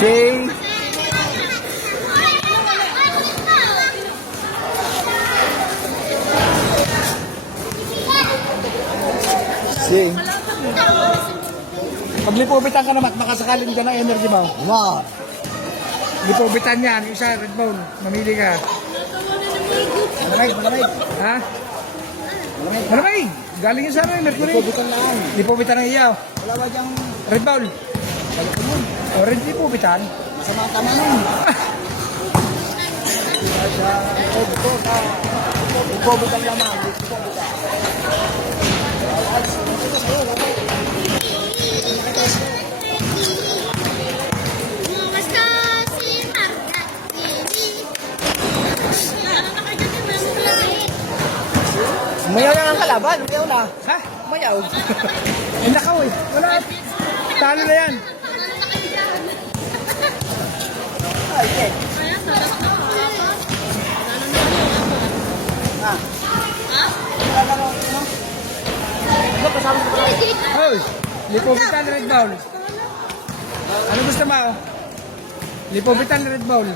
Say. Say. Pag lipubitan ka naman, makasakalin ka ng energy mo. Wow. Lipubitan yan, isa, Red Bull. Mamili ka. Malamig, malamig. Ha? Malamig. Galing yun sa ano, Mercury. Lipubitan lang. Lipubitan ng iyaw. Wala ba diyang Red Bull. balik ko yun? Orange lipubitan. Sa mga tama nun. Lipubitan lamang. Lipubitan. Basta si Marta. Umayaw na ang kalaban. Umayaw na. Ha? Umayaw. Eh, nakaw eh. Wala. Talo na yan. Ay, okay. Ah. Ano kasama ko ba? Hoy, lipubitan Red Bull. Ano gusto mo? Lipubitan Red Bull.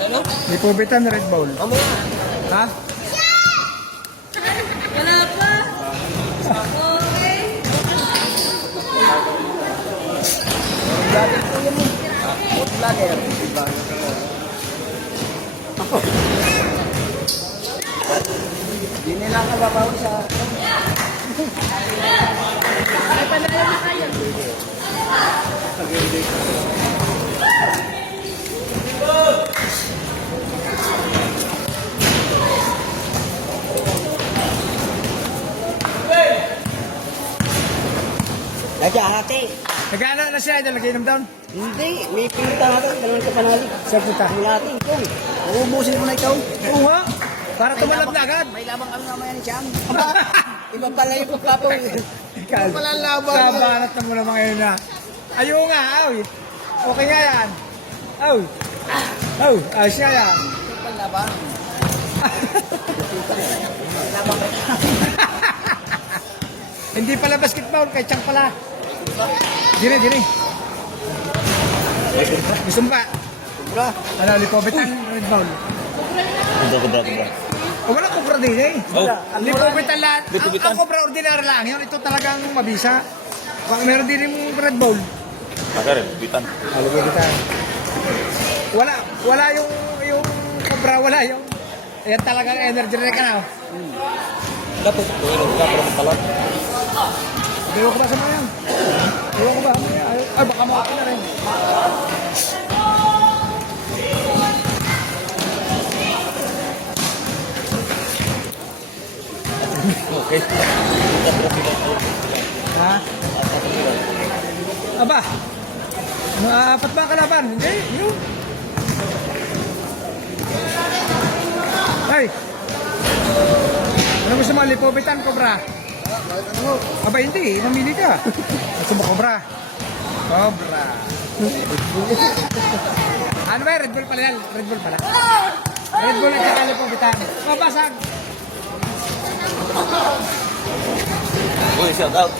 Ano? Lipubitan Red Bull. Mamaya. Ha? Wala pa. Okay. Vlogger po yun eh. Food vlogger. Ako. Hindi nila kababaw sa... Ay, panalo na kayo. Lagyan ate. Nagana na siya, nalagay ng down. Hindi. May pinita natin. Ganun ka panali. Sa puta. Ang natin. Kung. Uubusin mo na ikaw. Oo nga. Para tumalab na agad. May lamang kami mamaya ni Chang. Iba pala yung pagkapaw. Ikaw. Wala laban. Kabanat na muna mga yun na. Ayaw nga, aw. Okay nga yan. Aw. Aw, ayos nga yan. Paglaban. Hindi pala basketball, kay Chang pala. Dini, dini. Gusto mo pa? Bro. Ano, lipobitan, Red Bull. Kubra. O, wala kubra din eh. Oh. Lipobitan lang. Lipobitan. Ang kubra ordinary lang. Yun, ito talagang mabisa. Baka meron din yung Red Bull. Agad rin, bitan. Lipobitan. Wala yung kubra, wala yung... Ayan talagang energy drink ka na. Dapat, tuwin ka para magkalat. Ewan ko ba sa mga yan? Ewan ko ba? Ay, baka mawaki na rin. Okay. Ha? Aba? Apat ba ang kalaban? Hindi, yun. Ay! Ano gusto mo? Lipobitan, Cobra? Aba, hindi. Namili ka. Gusto mo, Cobra? Cobra. Ano ba? Red Bull pala yan. Red Bull pala. Red Bull at saka lipobitan. Mabasag. Uy, shout out.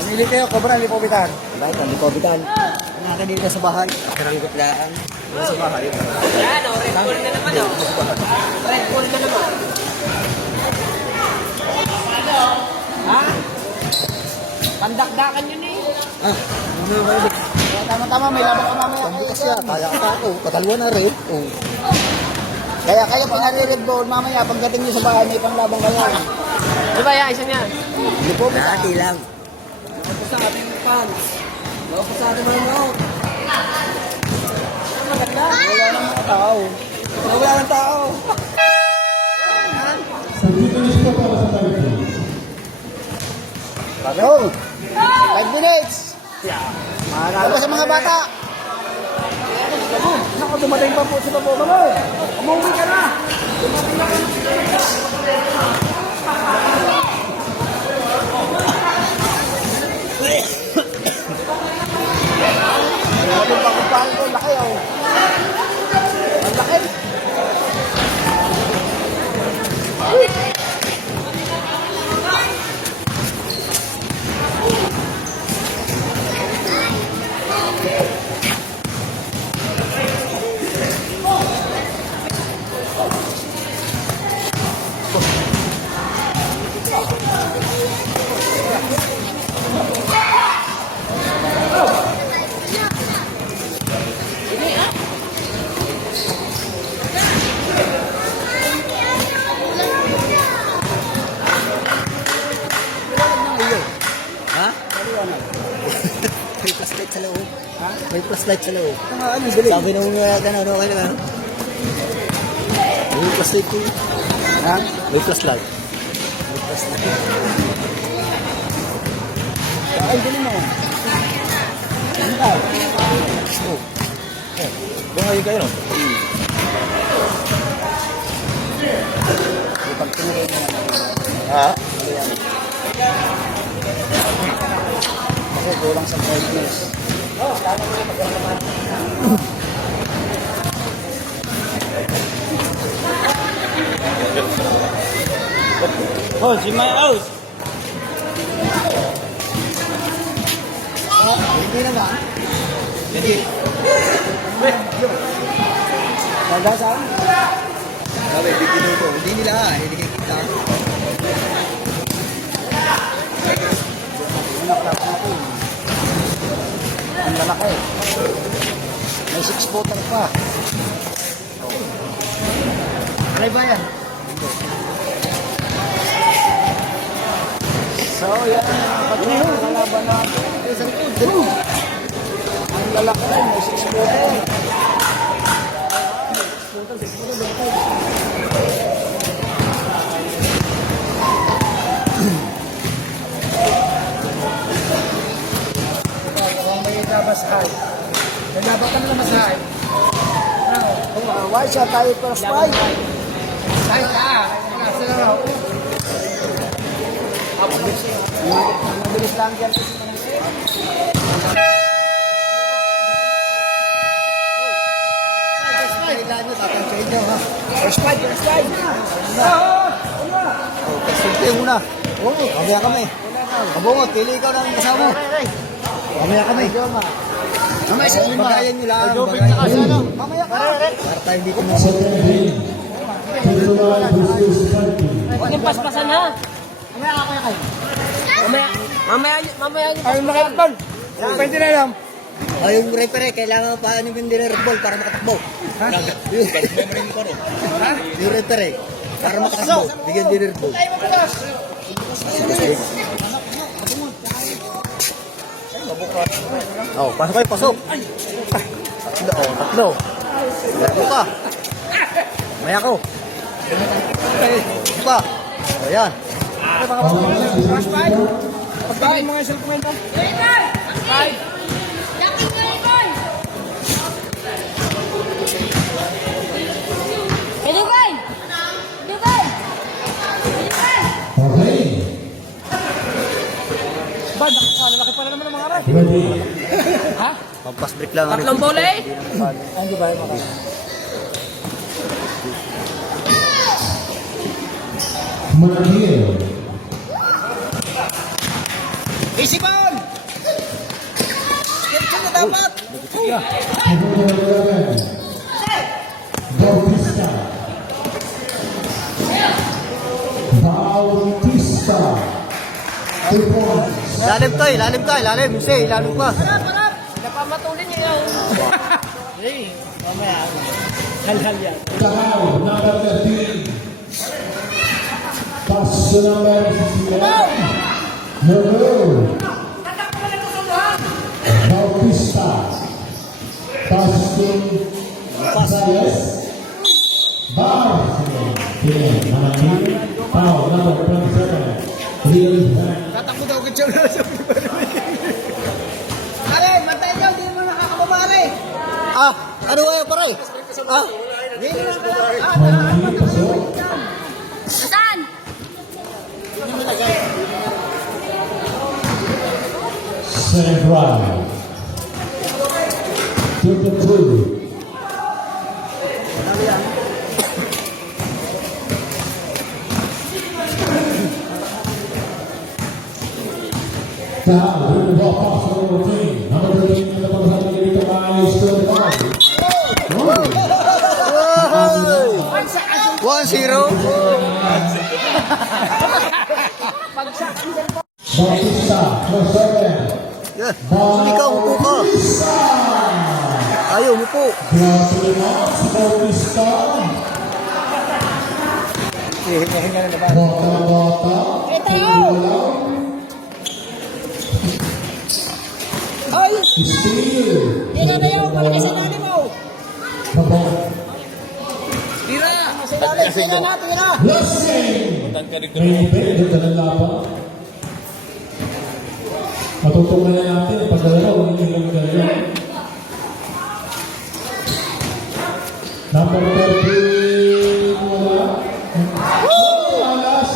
Namili kayo, Cobra, lipobitan. Bakit ang lipobitan? Natin dito sa bahay. Karanggot laan. Sa bahay. Yan o, Red Bull na naman o. Red Bull na naman. Ha? Pandakdakan yun eh. Ah, ano ba yun? Tama-tama, may labang ka mamaya. Pambukas siya. Kaya ka ako. Katalwa na rin. Oh. Kaya pinari-Red Bull mamaya. Pagdating niyo sa bahay, may panglabang kayo. Di ba yan, isa niyan? Lipobitan. Dati lang. Loko sa ating fans. Loko sa ating mga note. Maganda. Wala ng mga tao. Wala ng tao. Bago. 5 minutes. Ano sa mga bata? Naku, dumating pa po si Pabo. Mamo, umuwi ka na. Dumating pa kung paano ko. Laki oh. flashlight sa loob. May flashlight sa loob. Ano, bili? Sabi nung gano'n, okay na gano'n. May flashlight ko. Ha? May flashlight. May flashlight. Ay, bili mo. Ano ba? Bungayin kayo, no? Pag tinigay mo naman. Ha? Kasi kulang sa brightness. Oh, si my house. Hindi naman. Daga saan? Sabi, bigyan mo ko. Hindi nila, hindi kayo kita. Naklap natin. Ang lalaki. May 6-footer pa. Ano ba yan? So, yan ang patuloy na kalaban natin. Ay, sa likod. Ang lalaki, may 6-footer. May nabasahay. May nabatan na masahay. Why siya tayo first fight? Ay, sila raw. Mabilis lang yan. Kailan nyo, tatansayin nyo ha. First fight. Simple muna. Oo, kamaya kami. Kabungot, pili ikaw ng kasama mo. Kamaya kami. Mamaya sa bagayan nyo lang. Mamaya ka. Para tayo dito mo. Huwag yung paspasan ha. Mamaya. Ay, makapagpon. Pwede na lang. Ay, yung referee, kailangan pa yung Red Bull para makatakbo. Yung referee, para makatakbo. Bigyan din Red Bull. Oh, pasok kayo, pasok. Tatlo. Tatlo ka. Maya ko. Pa. Ayan. First fight. Pagpagin mo nga yung cellphone ito. Laking galibon! Edubay! Edubay! Edubay! Ba, laki pala naman ng mga aray. Ha? Pampas break lang. Tatlong bola eh. Ang di ba yung mga Easy ball! Skip na dapat! Bautista. 2 points. Lalim tayo, lalim tayo, lalim. Say, lalim pa. Napamatulin niya yung... Kahal, number 13. Pass to number 61. Nervo. Bautista. Pass to Gonzales. Bar. Foul, number 27. Real hand. tatakbo daw ka dyan. Ale, matay daw, di mo nakakababali. Ah, ano kayo pare? Ah, Saan? Second drive. To the 2. Foul, with the ball pass to number 13. Number 13, and the ball has to get it by still the ball. 1-0. Bautista, for 7. Yan, hindi ka, umupo ka. Ayaw, umupo. Ground to the box, Bautista. Hinga na naman. Bota. Ito! Number Steal. Tira na yun, malaki sa nani mo. Babong. Tira. Tira na, tira. Blessing. Puntan ka dito. May benefit na ng laban. Matutunan na natin ang pagdalaw ng inyong dalawa. Number 13, wala. Alas.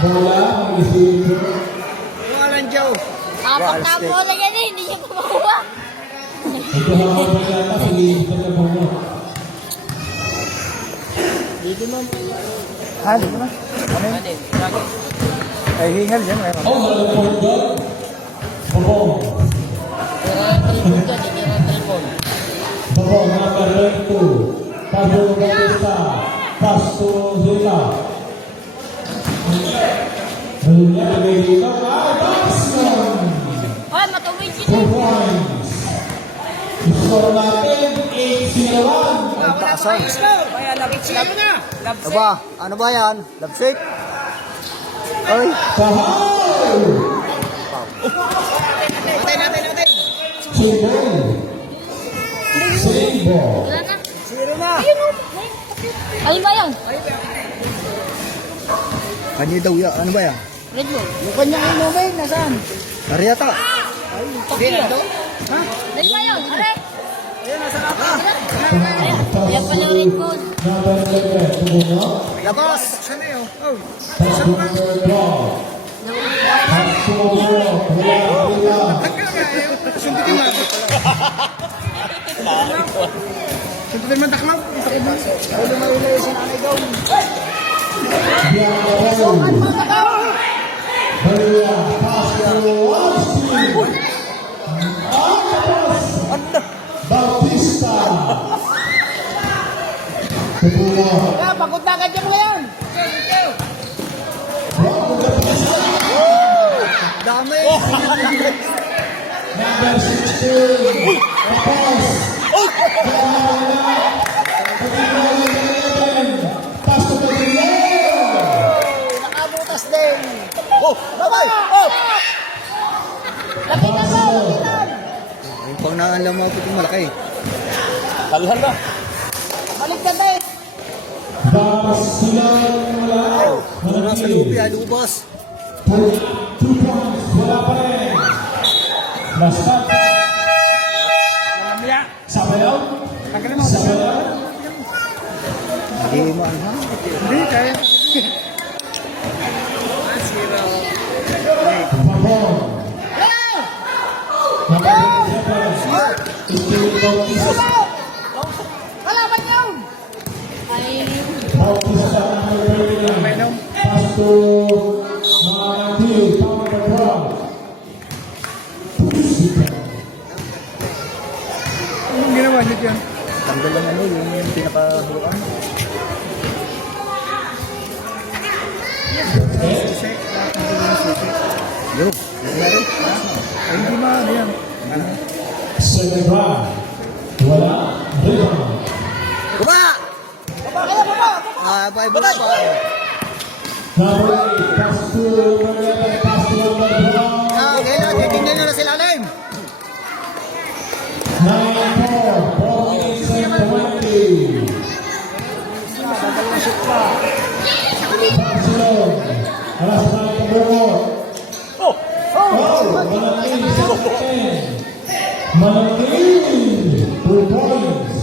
Bola, mag-isip. Walang Joe. Apat na bola yan eh, hindi siya kumakuha. Ito hawak na yata, sige, ito na bola. Hali mo na. Ay, hingal dyan. Meron. Oh, halagang pagdal. Babong. Babong, number 22. Pablo Bautista. Pasto Zila. Ayun niya, may dito. Basman! Ay, matuwid siya. 2 points. Score natin, 8-0-1. Ang taasan. Kaya labit siya na. Aba, ano ba yan? Love shape? Ay, Sahal! Natin. Simbol. Simbol. Wala na. Zero na. Ayun o. Ayun ba yun? kanya daw yan. Ano ba yan? Red Bull. Yung kanyang inumin, nasaan? Ariata. Zero to? Red ba yun? Are? Ayun, nasaan ako? Yan pala yung Red Bull. Number 11, Tumuno. Labas! Saan na yun? Oh. Number 12. Hatsumo. Wala. Sundutin mo. Sundutin mo, taklaw. Ulo maulay si nanay daw. Bianco. Maria. Pasto. Austin. Bautista. Tumuno. Kaya, pagod na agad yung ngayon. Dami! Number 16. Tapos. Pasto Padilla. Nakabutas din. Babay! Oh! Lapitan mo, lapitan. Yung pang naalam mo ito malaki. Halhan na. Balik ka din. Damas sila wala. Wala sa lupi, lubas. 2 points. Wala pa rin. Last shot. Mamaya. Sabayaw. Tanggalin mo. Sabayaw. Hindi mo ano. Hindi, kaya. Babong. Number 27. Steven Bautista. Kalaban yun. Ay, Bautista number 39. Pasto Manantil. Power Brown. Anong ginawa niyo dyan? Tanggal lang ano, yung pinakahaluan. Yo, nangyari. Ay, hindi ma, ano yan? Second round. Wala. Rebound. Baba! Ah, bye, baba. Number 8. Pasto number 11. Pasto number Brown. Ah, okay na, titingnan nyo na sila alim. 9-4. 48-20. Barcelona. Alas na ang kabungot. Manantil sa 10. Manantil. 2 points.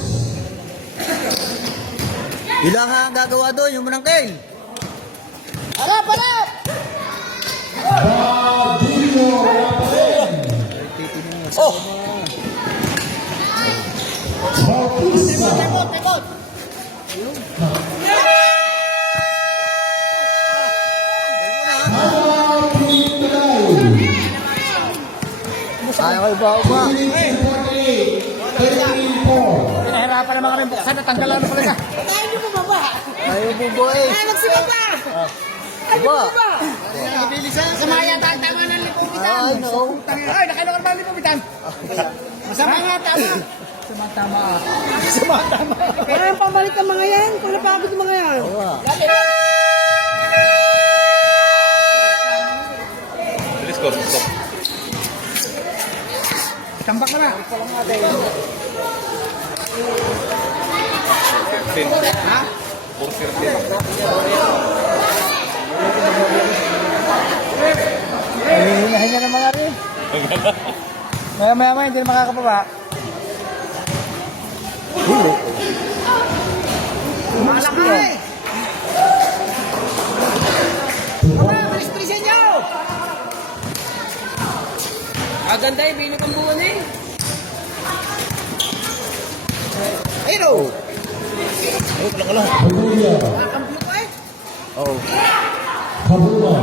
Ilang nga ang gagawa doon, yung manangkel. Harap. Badillo. Wala pa rin. Oh! Bautista. Tekot. Ayaw kayo ba ba? 13-4. Pinahirapan naman kami buksan, natanggalan na pala ka. Tayo niyo bumaba. Ayaw bubo eh. Ay, nagsibaba. Ay, Ba? bumaba. Sumaya tama ng lipupitan. Ay, no. Ay, nakailangan ba lipupitan? Masama nga, tama. Sumatama. Kaya ang pabalik ng mga yan. Kung napagod ng mga yan. Oo. Bilis ko. Tambak na ba? Ha? Hinahin niya ng mga rin. Maya-maya hindi na makakapaba. Malakay! Aganda yung binig ang buwan eh. Amelia. Kabula.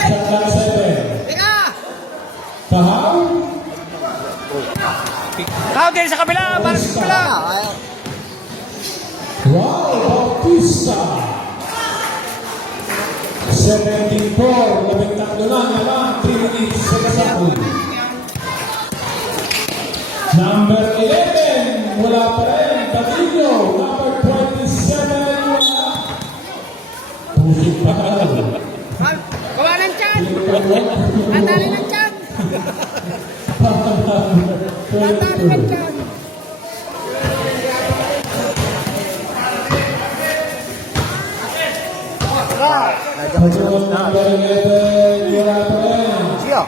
Shotgun 7. Tahaw. Kagay sa kabila! Para sa kabila! Wow, Bautista. 74. Labing tatlo na naman. 3 minutes sa kasapul. Number 11. Wala pa rin. Tatillo. Number 27. Wala. Pusik pa ka. Gawa ng tiyan! Natali ng tiyan! Natali ng tiyan! Number 11. Wala pa rin. Siya.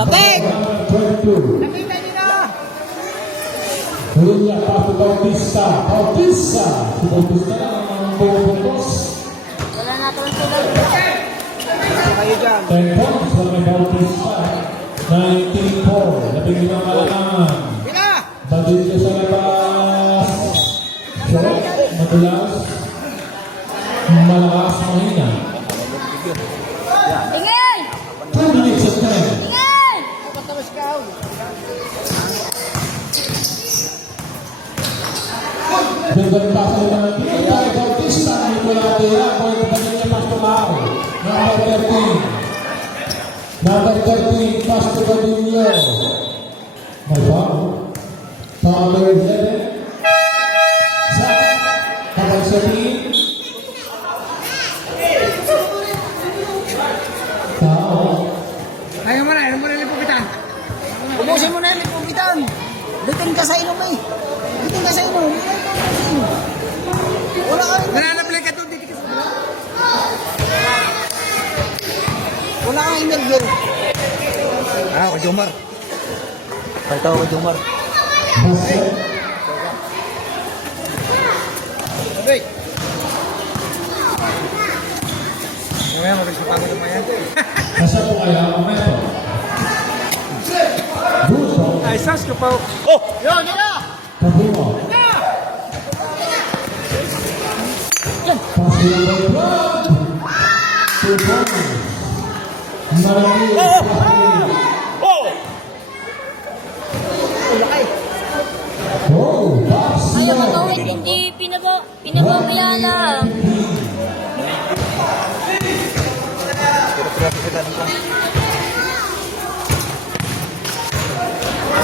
Lapit! Number 22. Nakita niyo na! Linya Papu Bautista. Bautista. Si Bautista lang ang bumubukos. Wala na ito ang sulat. 10 points para may Bautista. 19-4. Labing limang kalamangan. Sila! Badilyo sa labas. Short. Madulas. Malakas mahina. Tingin! 2 minutes at 10. Tingin! Patawas ka ako. Dagdag pa sa mga pinita. Bautista. Nicola Tera. Pwede ba niya Pastor Number 13. Number 13. Pastor Badilyo. May foul. Number 11. Zach. Kapag sa team. Tao. Ayaw mo na lipupitan. Ubusin mo na yung lipupitan. Bitin ka sa inom eh. Bitin ka sa inom. Wala ka rin. Nananaplay ka doon, dito ka sa... Wala kang energy. Ah, kay Jomar. Pagtaw ko, Jomar. Basket. Abay! Mamaya, mabigsapago naman yan. Nasa po kaya ang momento. Buso. Ay, sas ko pa. Yun, yun na! Kabungo. Pasi ang may blood. 2 points. Marami. Oh, Babs. Ayaw matawid, hindi pinababayaan lang.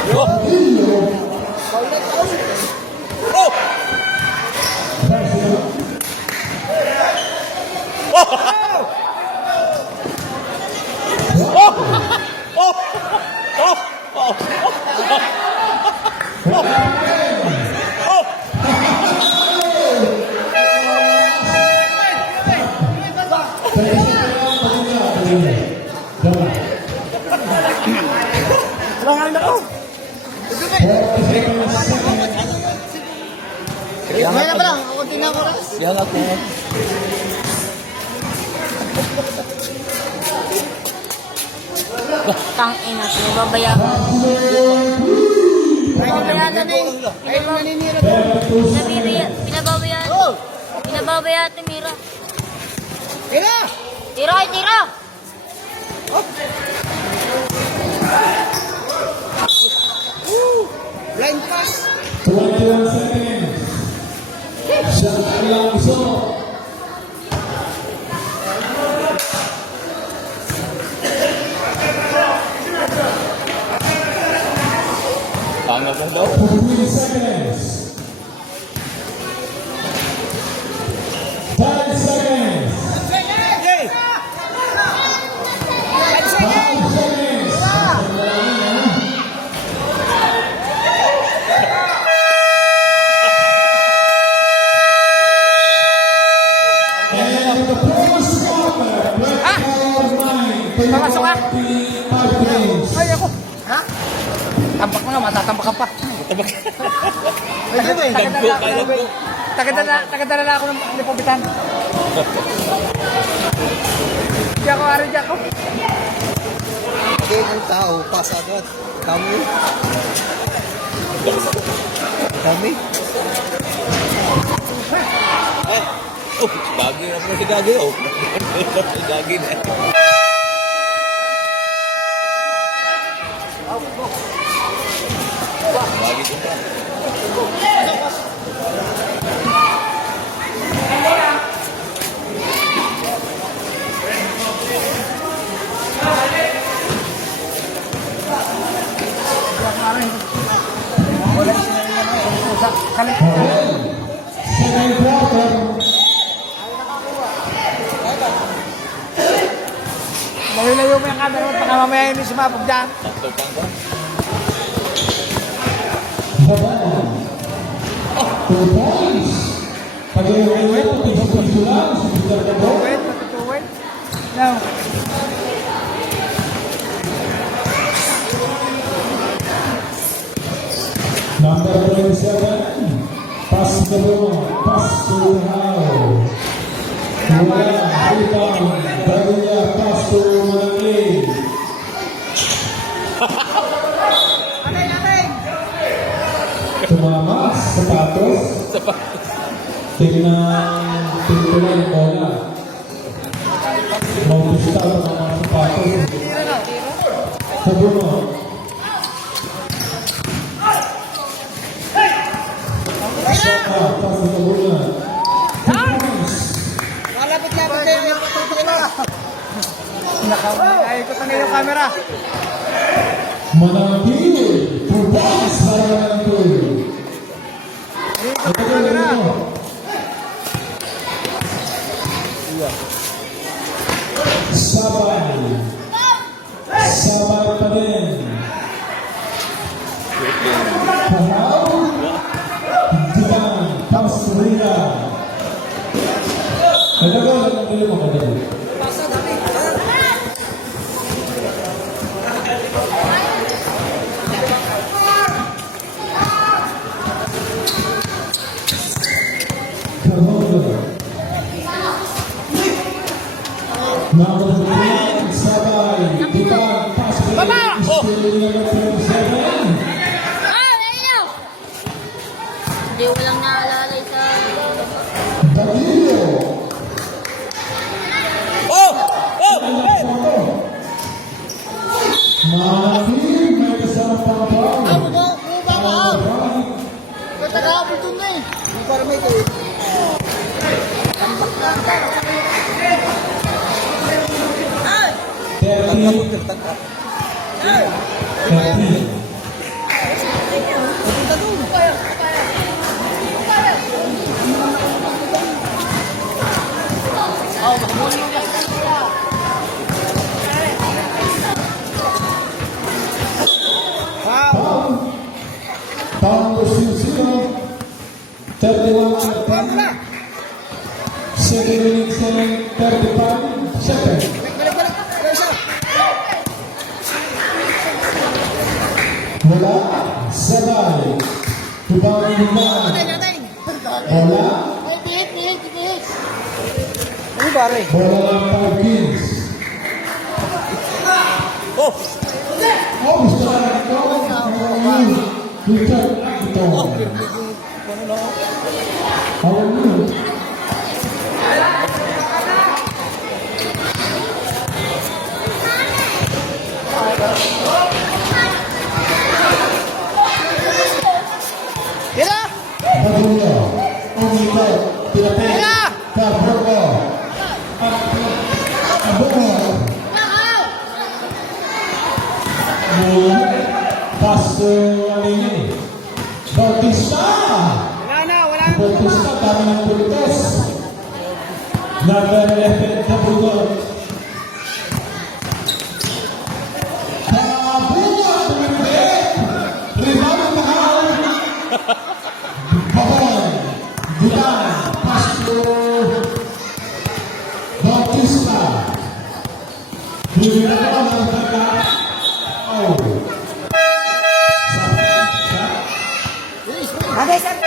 Badilyo. Kaya na ba lang? Ako din ako rin. Yan ako. Tangina, pinababayaan. Pinababayaan na eh. Pinababayaan. Pinababayaan ni Mira. Tira! Tira, tira! Blind pass! 21 seconds. Shot lang iso. Tanggal na daw. 15 seconds. 10 seconds. 5 seconds. And the first quarter, Black Cloud 9, Papasok ka? 25 games. Ay, ako. Ha? Tambak mo nga, matatambak ka pa. Tagadala ako ng lipobitan. Di ako, ari di ako. Okay, ang tao, pasado at kami. Kami? Oh, gagi na po si Gagi. Oh, Gagi na. Gagi ko pa. Second quarter. Layo-layo mo yung camera mo, baka mamaya yung sumabog dyan. Sakto pa ba? Babaw. 2 points. Pag-iway mo, piso lang sa Peter Cabo. Wait, matutuwin. No. Number 27. Pass the ball. Pass to Hao. Wala. Rebound. Barunya. Pass to Manangin. Tumama. Sapatos. Tingnan yung bola. Maupista ang mga sapatos. Sabuno. Saka, pasa sa bola. Malapit-lapit kayo yung patutula. Nakaikot na yung camera. Manangil. Pubas para Manangil. Ikot yung camera. Sabay. Sabay pa din. Pahaw. Diyan. Pasrina. Kadago, nagpili mo kadago. Kahoga. Number 3, Sabay. Diyan. Pasrina. Still number 27. Hindi walang naalalay sa... Danilo. Oh! Oh! Hey! Manangil. May kasama pang ball. Katagapon dun na eh. Hindi para may kayo. Tambak na ang tao. 30. Pound versus 0. 31-10. Second inning, 35 seconds. Balik-balik. Pero isa. Wala. Sabay. Tubang naman. Natin. Bola. Ay, bihit. Ano ba, Ray? Bola ng 5 kings. Oh! Oh, gusto na ito. Richard, ito. How are you? Tira! Bagulo. Umito. Pilapit. Carbono. Abono. Pass to Alini. Bautista. Wala na. Bautista, dami ng puntos. Number 11, Kabungot. Kabungot, rebound in the house. Babon, Bulan, pass to Bautista. Bibigyan ko ng pagka. Oh. Aday, sir.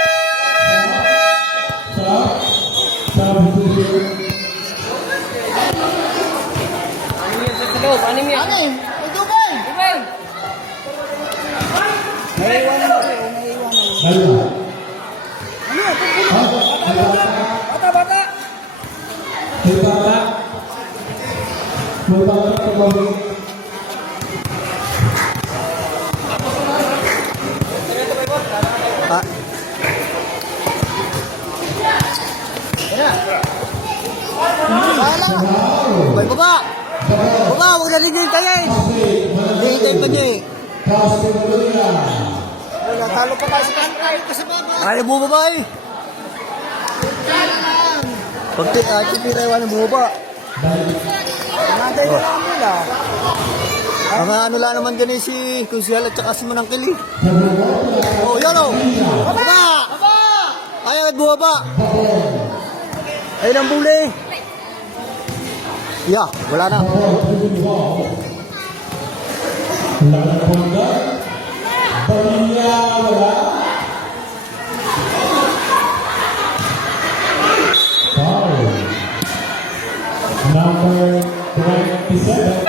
Bata! Bay, baba! Baba, huwag na rin yung tayin! Hihintay pa niya eh. Wala, talo pa tayo sa kanto kasi baba. Ayaw bumaba eh. Pag tipira yung bumaba. Naday na lang nila. Ang ano lang naman dyan eh si Kunsihal at saka si Manangkil eh. Oh, yan o! Baba! Ayaw at bumaba! Ayun ang buli! Yeah, wala na. Number 27.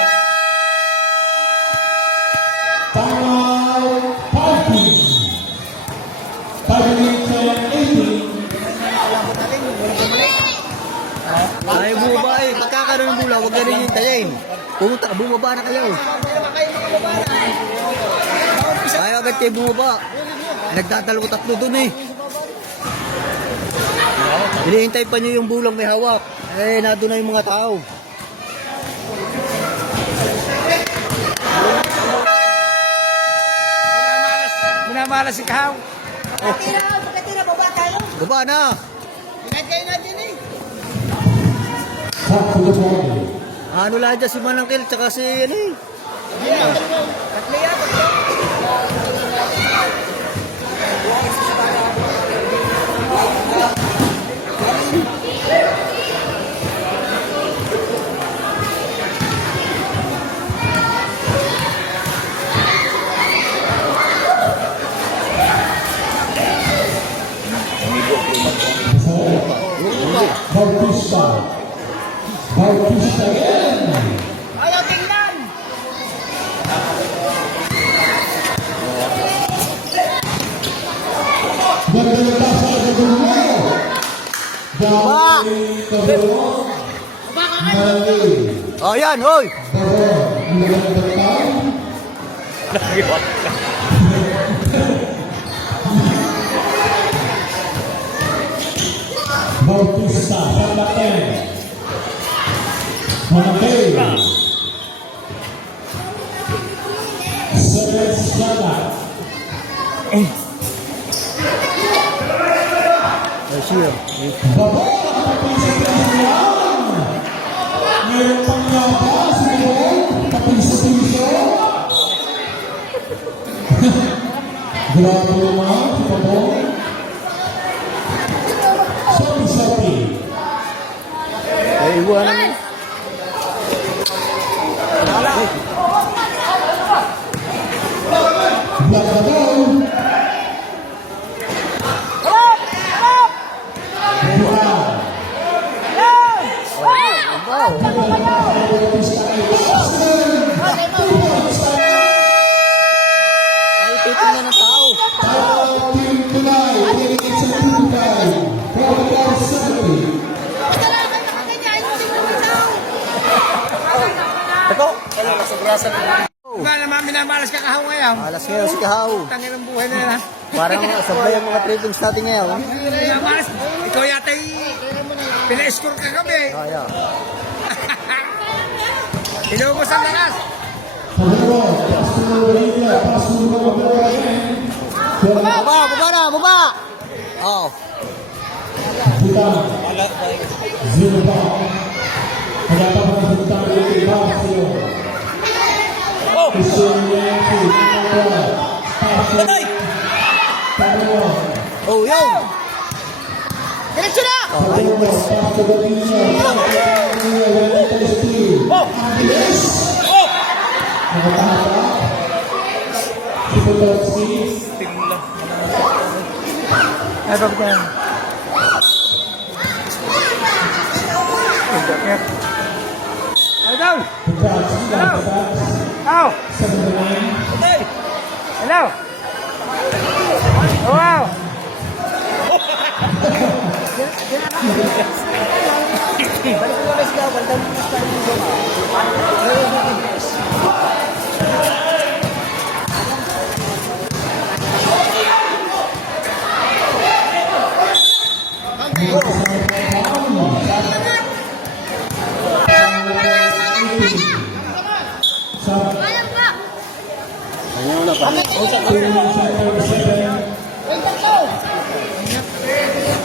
Timeout parking. 5 minutes and 18. Ayaw bumaba eh. Pagkakaroon ng bula, huwag na rin yung tayin. Pumunta, bumaba na kayo. Ayaw agad kayo bumaba. Nagdadalo tatlo dun eh. Hinihintay pa nyo yung bulang may hawak. Eh, nado na yung mga tao. Minamalas si Kahaw. Pagkatira, baba tayo. Baba na. Pinagkain natin eh. Top to the ball. Ano lang dyan si Manangkil, tsaka si ano eh. Tatlo yan, tatlo. Bautista. Bautista again. Ayaw tingnan. Ganda ng tasa sa dulo. Dami kabulong. Mali. Oh, yan, hoy. Babon. Nilang batang. Bautista. Sandaken. Manakay. Seven Sadat. Ay, siya. Babon ang kapisa-pisang. Mayroon pang yaba si Babon. Kapisa-piso. Grabe naman si Babon. Sopi-sopi. Ay, iwan na. Black Babon. Ay, titin na ng tao. Team tonight, winning it to 2-5. Tropical 70. Ito. Ba naman minamalas ka Kahaw ngayon? Alas ngayon si Kahaw. Tangin ang buhay na yan ha. Parang sabay ang mga tradings natin ngayon. Minamalas. Ikaw yata pina-score ka kami. Kaya. Inubos ang lakas. Pagkaroon, pass to Maria, pass to Maria again. Baba, baba na, baba! Oh. Butan. Zero ball. Pagkatapos ng WA Basio. Christian Yankee. Patay! Oh, yun! Diretso na! Ay, pabitan. Ay, down! Hello! Hello! Oh, wow!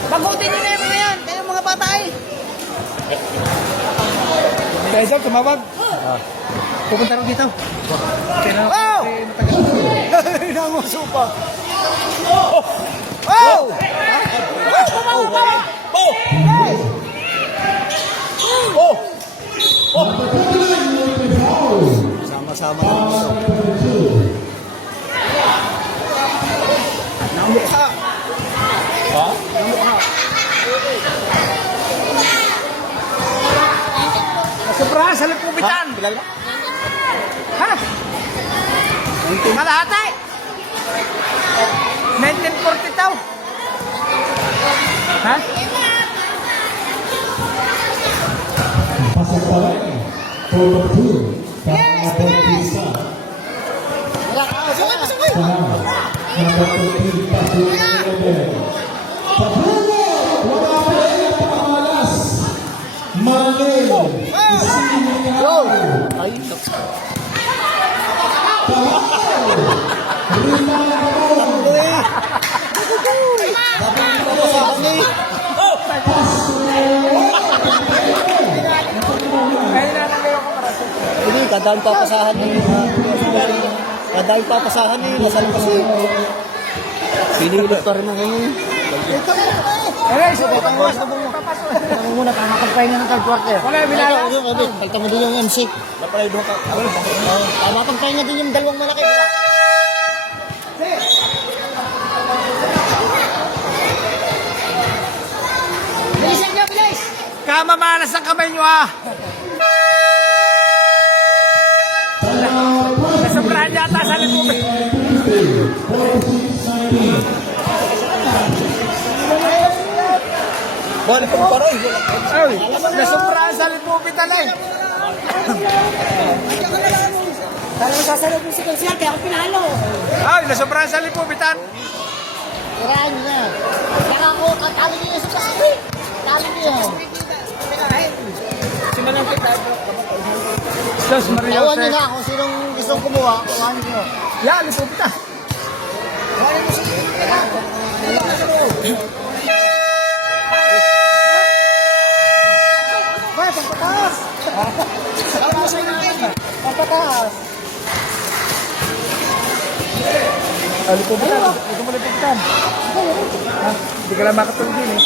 Bagutin nyo na yung mga yan. Kayo mga patay. Kaya Isaac, tumawag. Pupunta rin dito. Oh! Nanguso pa. Oh! Sama-sama lang ito. Namukha. Sobra, sa lipupitan. Ha? Malahati. 1940 tao. Ha? Pasok pa rin. For the two. Bautista. Number 13, Pasok Manoel. Patulo! Wala pa rin ang pangamalas. Manel. Yo! Ay, hindi, kadaan papasahan niya. Kadaan papasahan niya. Nasaan kasi. Sinilip pa rin ang ganyan. Aray, so Tama muna, makapagpahinga ng third quarter. wala yung binala. Kalta mo din yung MC. Napalay doon ka. Makapagpahinga din yung dalawang malaki. Bilisan nyo, bilis! Kamamanas ang kamay nyo, ha? Nasobrahan yata sa lipupitan. Bon, paroy. Ay, nasobrahan sa lipupitan eh. Talagang sasalog mo si Consial, kaya ako pinalo. Ay, nasobrahan sa lipupitan. Tirahan nyo na. Kaya ako, katalo nyo sa Pacific. Talo nyo. Dos Maria Tawanan nyo Jose. na kung sinong gustong kumuha. Tawanan nyo. Yan, lipupitan. Ay, pagpataas. Pagpataas. Ah, lipupitan. Ito mo lipupitan. Ha? Hindi ka lang makatulog din eh.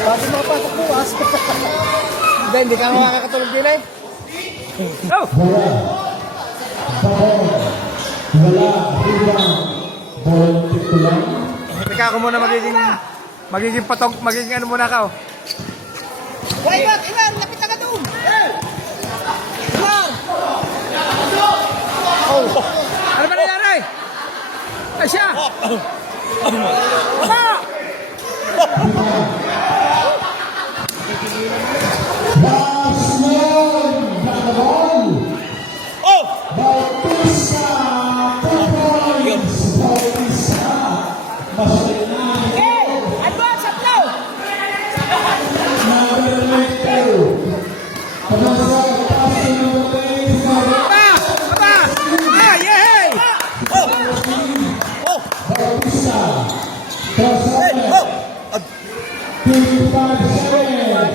Bakit makapasok bukas? Hindi ka lang makakatulog din eh. Oh! Wala. Rebound. Ball titulang. Teka ako muna magiging patong, magiging ano muna ka oh. Iwan, lapit na ka doon. Iwan! Ano ba nangyari? Ay siya! Aba! Basyon. Nakaball. Oh! Bautista. 2 points. Bautista. Basyon. Okay, advance, applaw! Number 92. Pagkasa. Pasok number 8. Aba! Aba! Ah, yay! Bautista. Crossover. 55-7.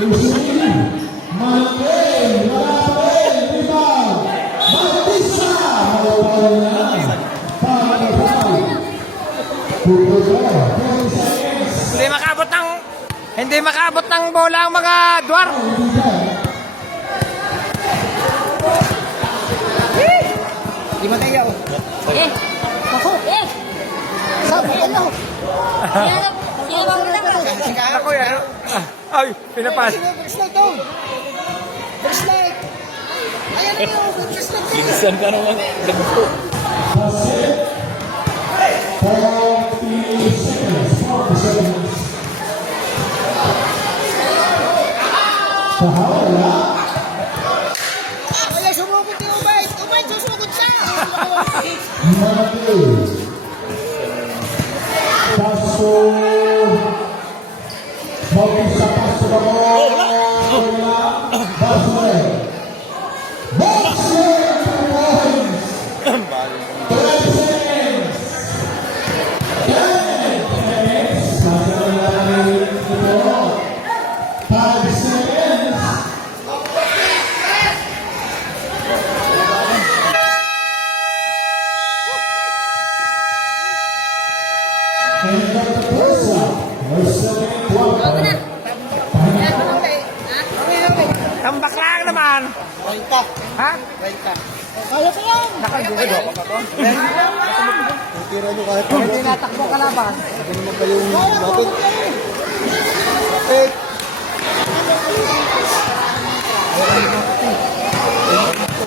Usually, Malay, rebound. Batista, malawal na. Pangalawa. Pupulong, 20 seconds. Hindi makabot ng bola ang mga dwar. Di mataya oh. Eh! Ako! Eh! Sabi, ano? Yan ang Ako yan. Ay, pinapas. First light doon. First light. Ayan na yun. First light. Minsan ka naman. Nagpo. 40 seconds. 40 seconds. Pahawala. Wala, sumugod ni Umay. Umay, susugod siya. Malay. Paso. Bautista, paso na mo. Basler. Basler, 2 points. 12 seconds. 10 seconds. Nasa na namin ito. 5 seconds. And Dr. Persa, we're still in 12. Tambak lang naman. Ha? Kaya ko yan. Tira nyo kahit Hindi natakbo kalaban. Hindi naman kayong bakit?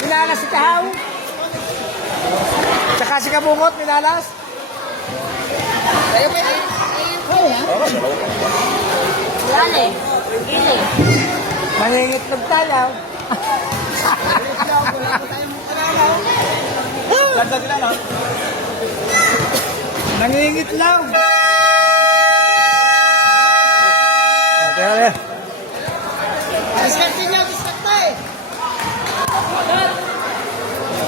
Minalas si Tahaw. Tsaka si Kabungot, minalas. Yan eh. Gili. Mangingit ng talaw. Nangingit lang. Okay. Diskarte niya, diskarte.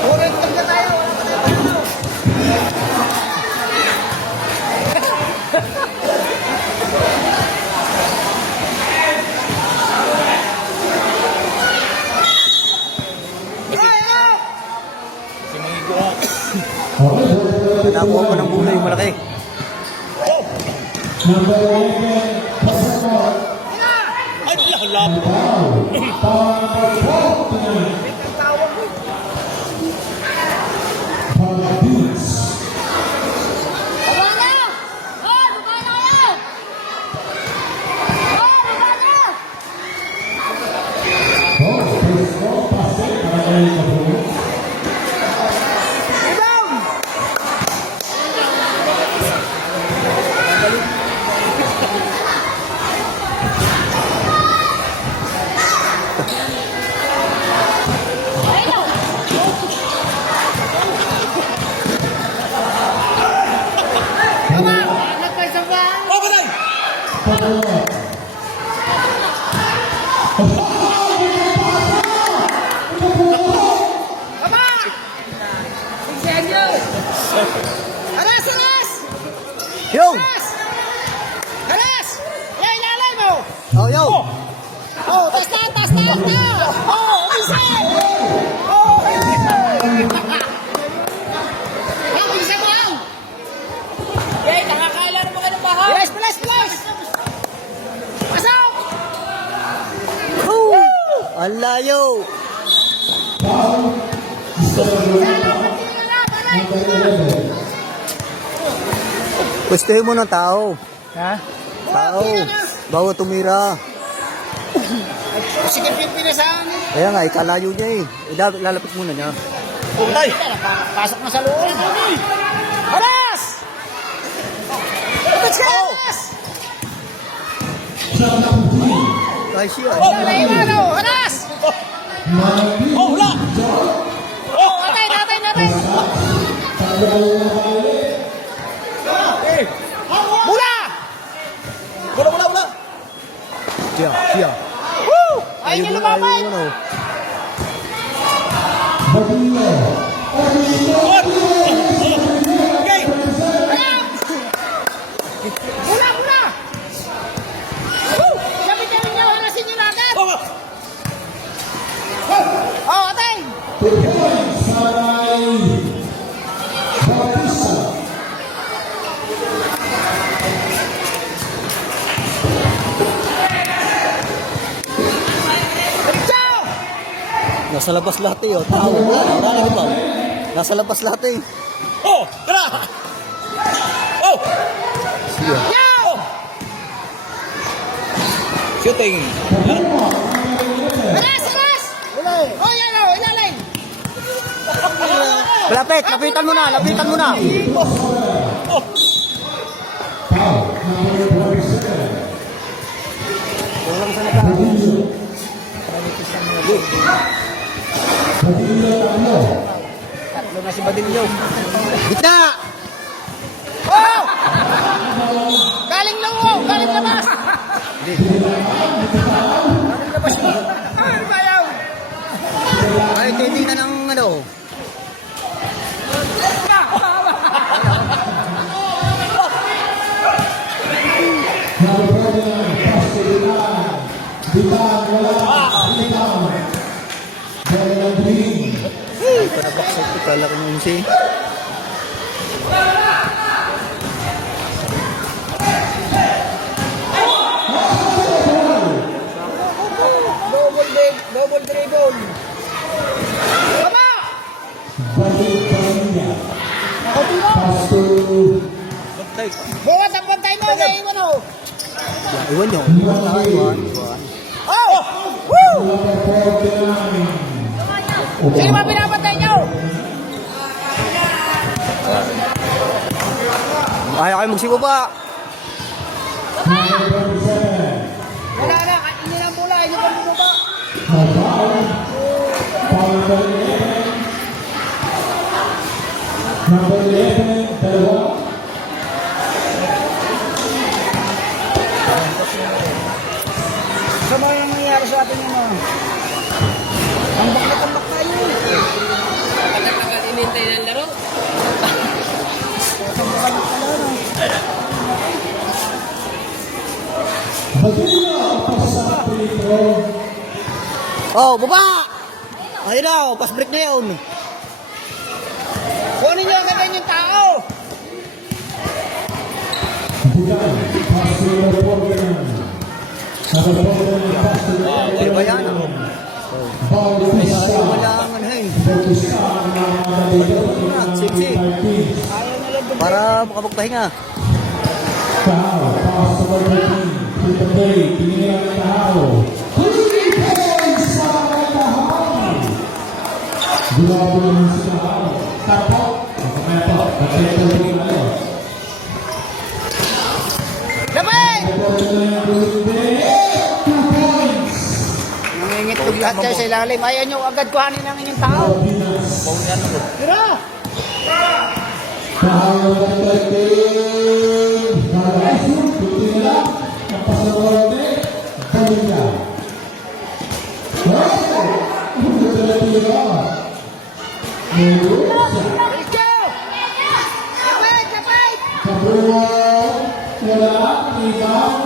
Puro na tayo. Si Mangigo ha. Nakuha ko ng bola yung malaki. Number 11, Pastor. Ay, labo. Pagabits. Baba na! Oh, baba na kayo! Oh, baba na! First ball, pase para kay Kabungot. Pagawat. Aras, aras! Yo! Aras! Aras! Yan, ilalay mo! Oh, yo! Oh, tas na, tas na, tas na! Oh, isa! Oh! Ang isa mo ang! Yay, nakakalaro mo ka ng bahay! Flash, flash, flash! Pasok! Ang layo! Number 11. Pwestuhin mo ng tao. Ha? Tao. Bawa tumira. Sige, pipinasan! Kaya nga, ikalayo niya eh. Lalapit muna niya. Puntay. Pasok na sa loob! Aras! Let's go! Aras! Ay siya. Ilalay mo, ano? Aras! Oh, wala. Oh, natay, natay, natay! Mula! Wala. Siya. Woo! Ay, hindi lumabay! Ayaw, ano. Badilla. Okay. Mula, mula! Woo! Sabi niyo, halasin niyo natin! Nasa labas lahat eh, oh. Tao. Wala na ba? Nasa labas lahat eh. Oh! Tara! Oh! Siya. Oh! Shooting! Aras, aras! Oh, yan o, ilalim. Lapit, lapitan mo na, lapitan mo na. Walang sa Tatlo na si Badilyo. Gitna! Oh! Galing luwo, galing labas. Ano ba yaw? Ay, titingnan ng ano. Panabaksak ko pala kung yun siya. Double dribble. Tama! Bukas ang pantay mo, naiwan o. Iwan nyo. Iwan. Oh! Woo! Sino ba pinapantay niyo? Ayaw kayo magsipo pa. Wala na, hindi na mula, hindi pa bumaba. Number 11, dalawa. Sama yung nangyayari sa atin yun. Tambak tayo. Tagal inintay ng laro. Badilla, pasang peligro. Oh, baba! Ayun na, oh, pass break na yun. Kunin niyo agad yung tao. Bulan, paso number 49. Number 49, paso Ay, ba yan? Bautista. Wala ang ano eh. Bautista ang mga Badilla. Sip-sip. Para makapagpahinga. Tao, paso number 13. Tita Bay, tinignan ng tao. 3 points para kay Tahaw. Gulabo naman si Tahaw. Tapos, pagkameto, pagkameto yung ano. Labay! Nangingitlog Lahat kayo sa ilalim. Ayaw nyo agad kuhanin ang inyong tao. Tira! Tahaw ng 13. Narasun, tuloy na lang. Ang pasawarde, Badilla. Wow! Ang talaga. Let's go! Kapit! Kapit! Kabuo, wala, ibang.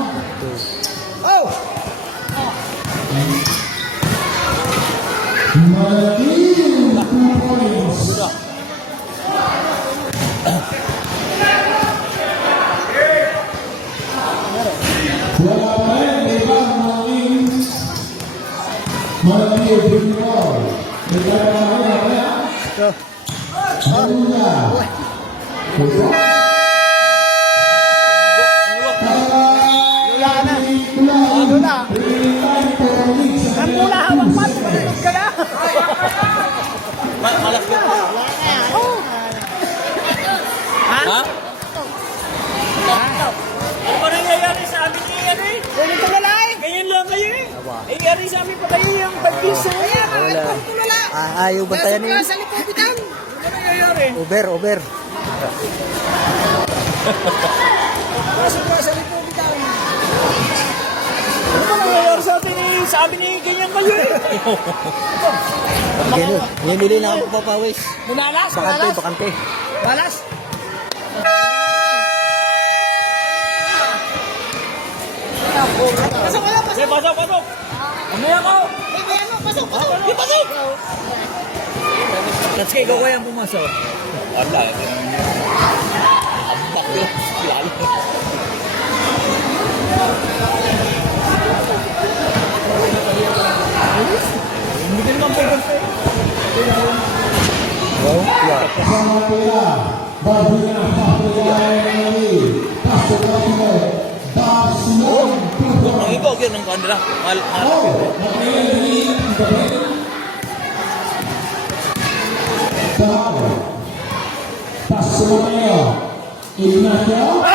Oh! Malaking 2 points. Wala pa rin, ibang malaking big ball. Lula! Ang mula hawak pa! Tumalog ka na! Malaki. Ha? Ano ba nangyayari sa amin ni ano eh? Ganito lalay! Ganyan lang kayo eh! Nangyayari sa amin pa kayo yung 5 piso. Kaya nga, Wala. ito tulala! Ayaw bantayan eh. Nasa lipupitan! Ano ba nangyayari? Over. Nasa lipupitan! Ano ba nangyayari sa atin eh? Sa amin eh, ganyan kayo eh! Ganyan. Nili na ako papawis. Bunalas! Bakante. Balas! Pasok ka lang! Pasok! Umaya ko! Pasok! Let's go, ikaw kayang pumasok. Wala. Ambak yun. Lalo. Hindi ka naman pwede. Samantila, Barbina, Pastor Barcelona, Ang ikaw, yun ang kanila. Pasumaya, Ignacio,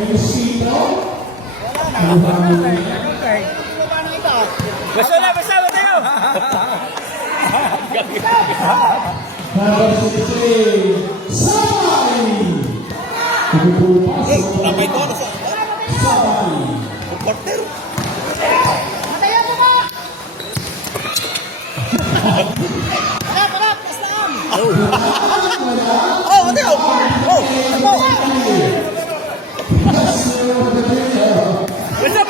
Luisito, Basta na, tayo! number 16, Sabay. Kukupas, Napay ko, ano sa... Sabay. Portero. Matayan mo ba? Harap, harap, kastaan. Oh, Mateo! Oh! Ano? Basta!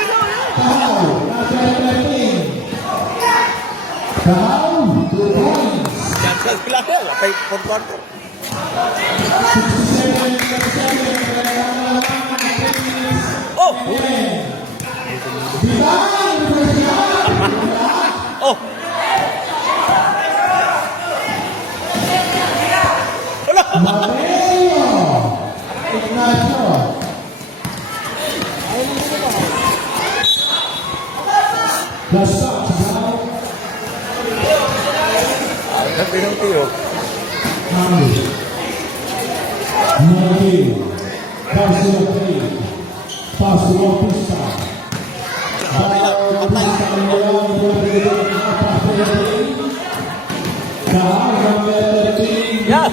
Down, 2 points. Yan sa sila ko. Napay portero. Oh! Oh! Mateo, Ignacio. The shots now. Pinuntiyo. Mami. Mami. Barcelona 3. Barcelona Pista. Yeah.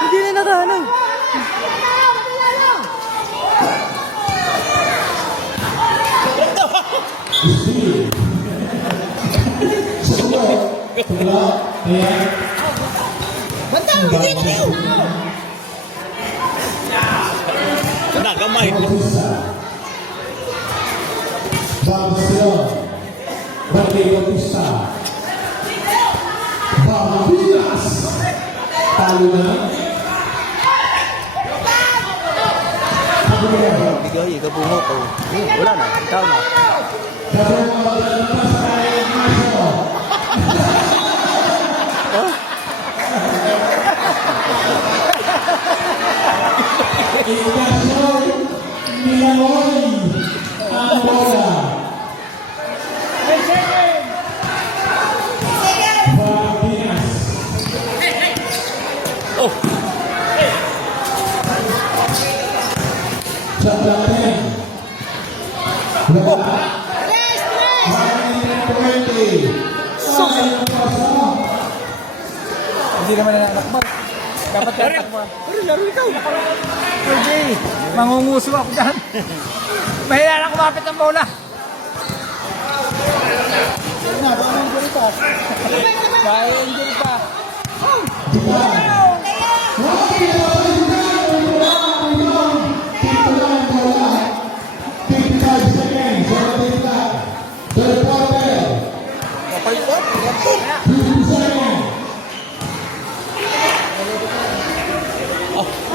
Hindi na nakahanap. Sana, gamay. Barcelona. Bautista. Barbilas. Talo na. Bigay, kabungot. Wala na, down na. Oh! Hindi naman nananakbal. Dapat tatakbo. Pero laro ikaw. Pwede. Mangunguso ako dyan. Mahila na kumapit ang bola. Kaya injury pa.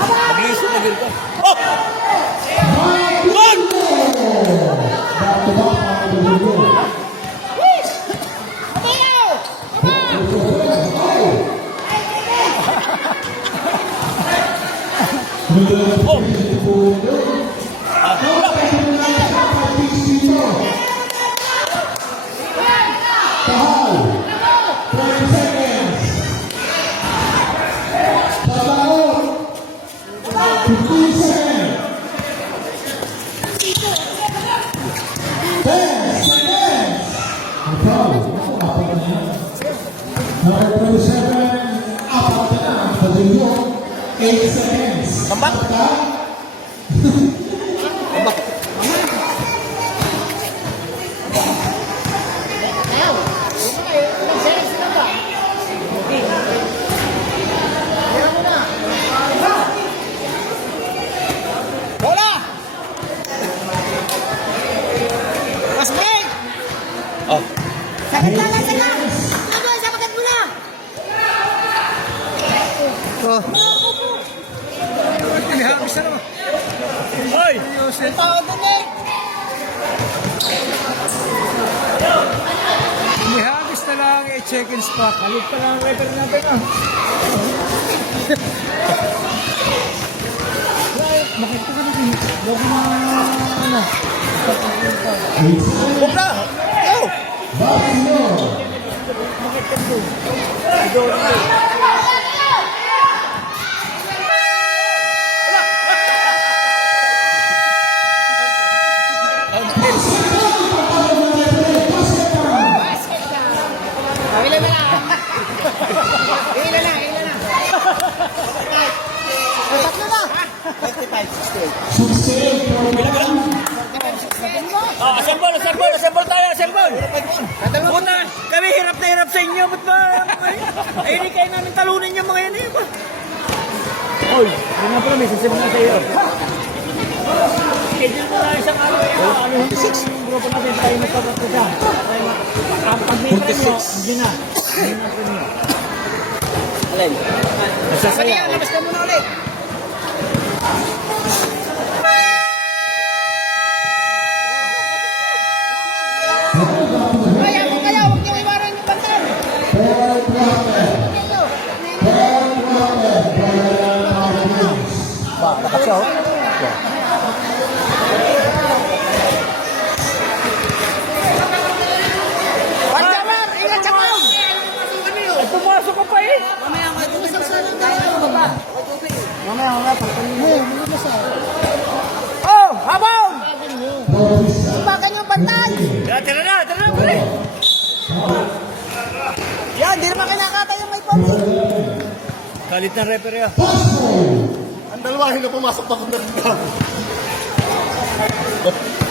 Magliso na gil ko. Oh! Gol! Number 27, apat na sa Rio, 8 seconds. Kambak? Bola! Mas break! Oh. Sakit na, sakit na. Ano, sapagat mo na. Tinihagis na naman. 8 seconds pa. Kalit pa lang ang record natin ah. Bakit ka natin? Bago na ano? Huwag na! Go! Ilan na lang. Ilan na, ilan na. Tatlo na. 68 Assemble tayo, assemble! Puta, kami hirap na hirap sa inyo, ba't ba? Ay, hindi kayo namin talunin yung mga yan eh. Oy, yun nga pala, may sasabing na sa'yo. Schedule mo na isang araw eh. Ano yung grupo natin tayo magpapapos siya. Pag may premyo, hindi na. Hindi na premyo. Alin? Nasasaya. Labas ka muna ulit. Kaya mo kaya, huwag niyo iwaran yung bantal. Ba, nakasya oh. Panjamar, ingat sa pang. Ay, pumasok ka pa eh. Mamaya, may tumisang sa baba. Mamaya, pagpalingin. Oh, habang! Ipakan yung bantal. Tara na, pare! Yan, di naman kinakatay yung may pomsi. Kalit ng referee ah. Ang dalawa, hindi na pumasok pa kung nagkakaroon.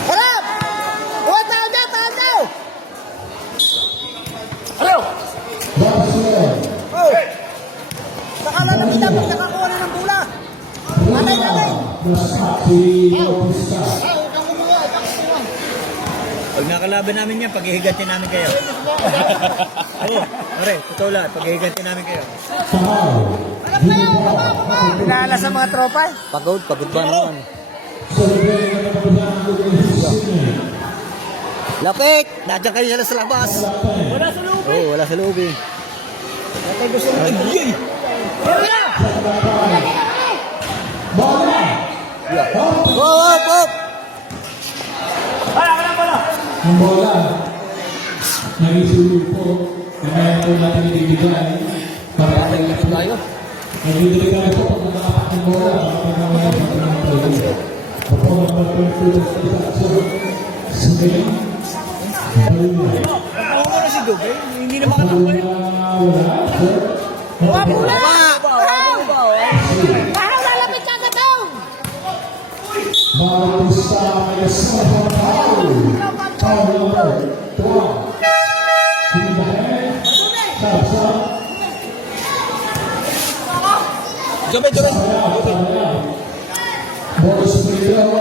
Harap! Oh, tao daw! Ano? Oh! Sakala na kita pag nakakuha na ng bula. Patay natin! Pag nakalaban namin yan, paghihigantin namin kayo. Oo, pare, totoo lang, paghihigantin namin kayo. Harap kayo! Baba! Pinala sa mga tropa eh. Pagod ba naman? Lapit! Nandiyan kayo sila sa labas. Wala sa loob. Oo, wala sa loob eh. Kaya gusto mo ay! Hop! Ang bola, nagisulo po, kaya po natin ibigay para tayo. Nagbibigay po pag nakakapak ng bola, para mamaya pag-ibigay. Opo, magpapagpulos sa aksyon. Sige. Ako mo na si Dube, hindi na makatakbo eh. Wala, sir. Bula! Bahaw lalapit ka sa taong! Bawat isa may kasama ng tao. Foul number 12. Hindahin. Sapsa. Dube. Boris Miguel.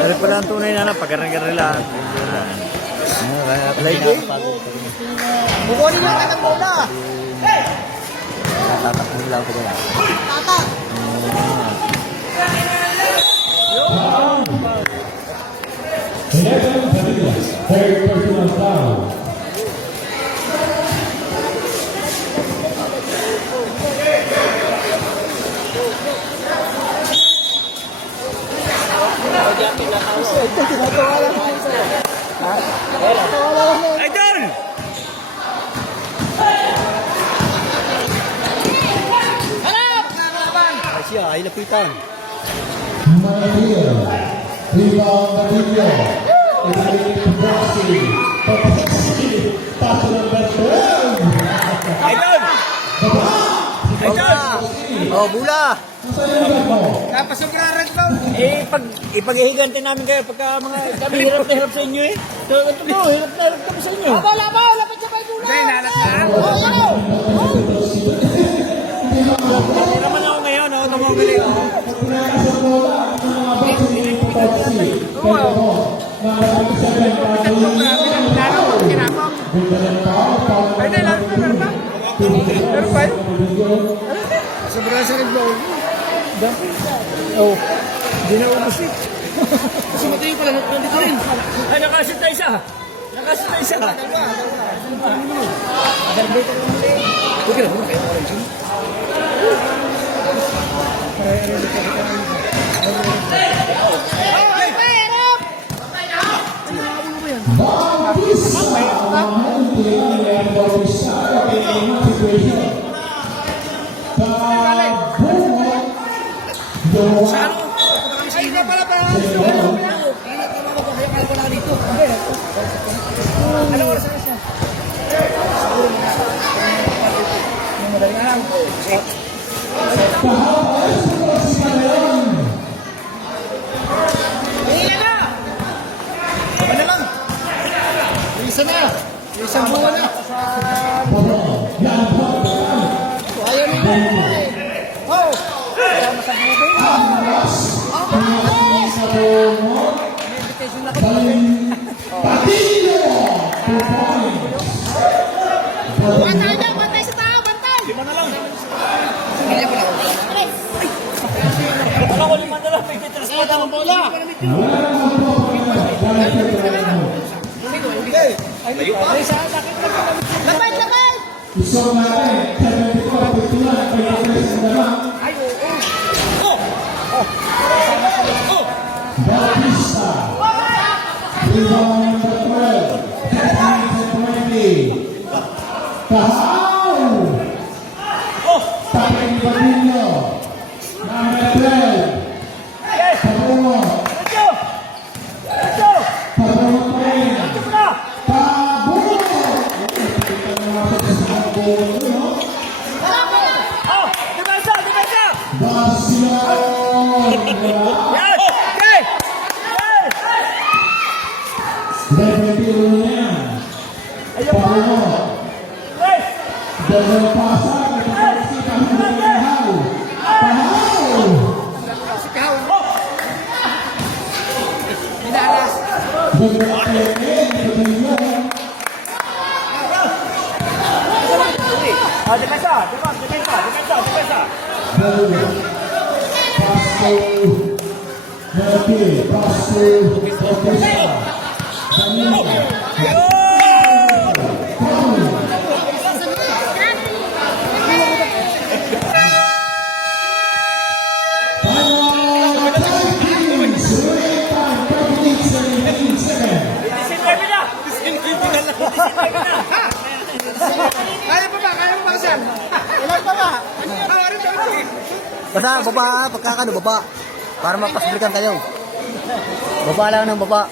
Pero pala ang tunay na pagkarang-karang lang. Bukunin yung katang bola! Tatakbo lang ko ba yan? Tata! Eleven Padilla. Third personal foul. Idol! Ay siya, ay lapitan. Manila. Rebound Manila. Italy to Bossy. Bossy. Pass number 12. Idol! Idol! Oh, bula! Napasobraran ko. Eh, ipaghihigantin namin kayo pagka mga kami hirap na hirap sa inyo eh. So, ito po, hirap na hirap kami sa inyo. Labaw! Lapit sa may bula! Hindi, nalas na. Oh, yan o! Hindi naman ako ngayon, ako tumabili ako. Ay, nalas na. Meron ba? Meron ba yun? Sobrang sa red ball. Oh, hindi na ubus eh. Ay, nakasit na isa. Nakasitay siya. Bautista, and Bautista, in a situation. Ay, iba pala pa. Ano oras na siya? Isa na. Isang buwan na. Bantay na, bantay sa tao, bantay! Wala ko lima na lang. May titras pa daw ang bola. Lapay, lapay! Gusto natin, 74 pagtulan at may kapres ang damang. Bautista. Rebound number 12. 19-20. Tahaw. Taping Badillo. Number 12. Pabungo. Pabungo pa rin. Pabungo. Oh, depensa, depensa. Basion. Yan. Okay. Level tiro na yan. Pabungo. Hey. Double pasang. Nakapagkita mo na Tahaw. Tahaw. Double Badillo. Ah, depensa, depensa, depensa, depensa. Disintegrate na. Disintegrate na. Kaya pa ba? Kaya pa ba kasi? Ilan pa ba? Basta baba, pagkakano baba. Para mapasblikan kayo. Baba lang ng baba.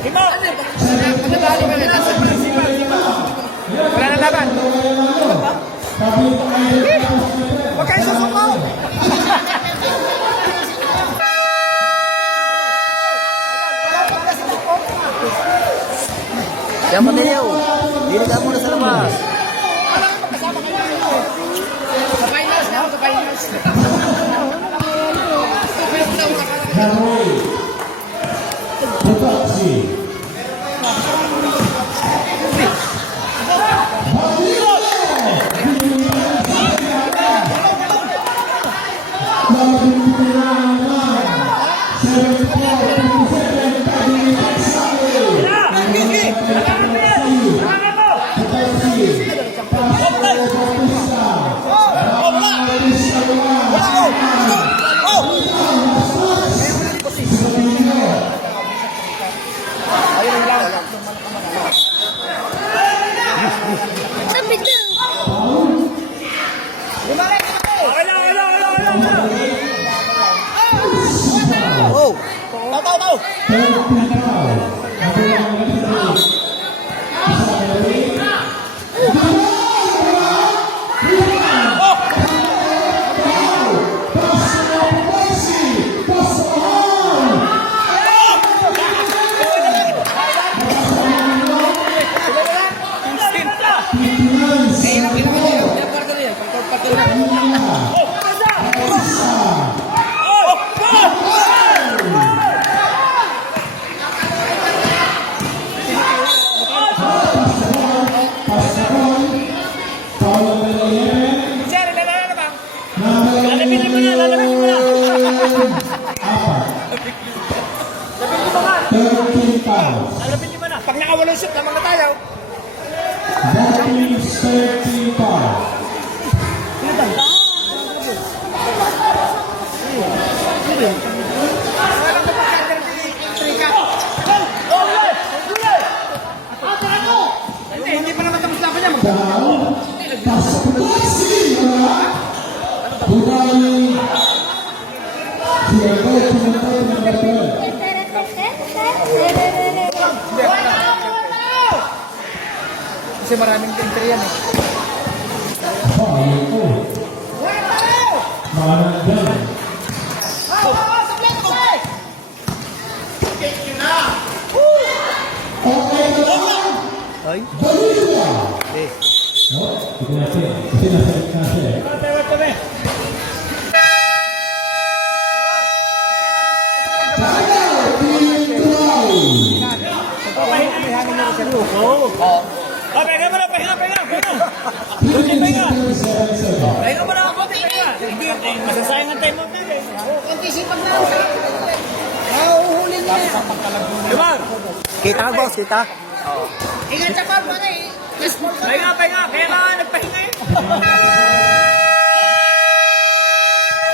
Lima. Wala na laban. Huwag kayo susuko. Yan pa tayo. Dito ka muna sa labas. Sa finals na, sa finals. Hanoi. Botaxi. Sabi ko. Okay lang, okay lang, okay lang, okay lang. Oh! Tataw may shoot, lamang na tayo. Boys 35. Hindi pa naman tapos laban niya. Down. Paspasin na. Bumali. Diego Pimentel number 12. Kasi maraming entry yan eh. Ayoko. Managdan. Okay na lang. Ay. Balila. No? Tignan natin. Kasi nasa gitna siya eh. Tagal. Pintuay. May hangin na sa loob. Pahinga mo na, pahinga. Pintuay 77. Pahinga mo na ako, pahinga. Hindi, masasayang ang time out natin. Konti sipag na lang. Mahuhulin niya. Diba? Kita ka, boss, kita. Ingat sa pag, pare. Last ball ka. Pahinga. Kaya nga nagpahinga eh.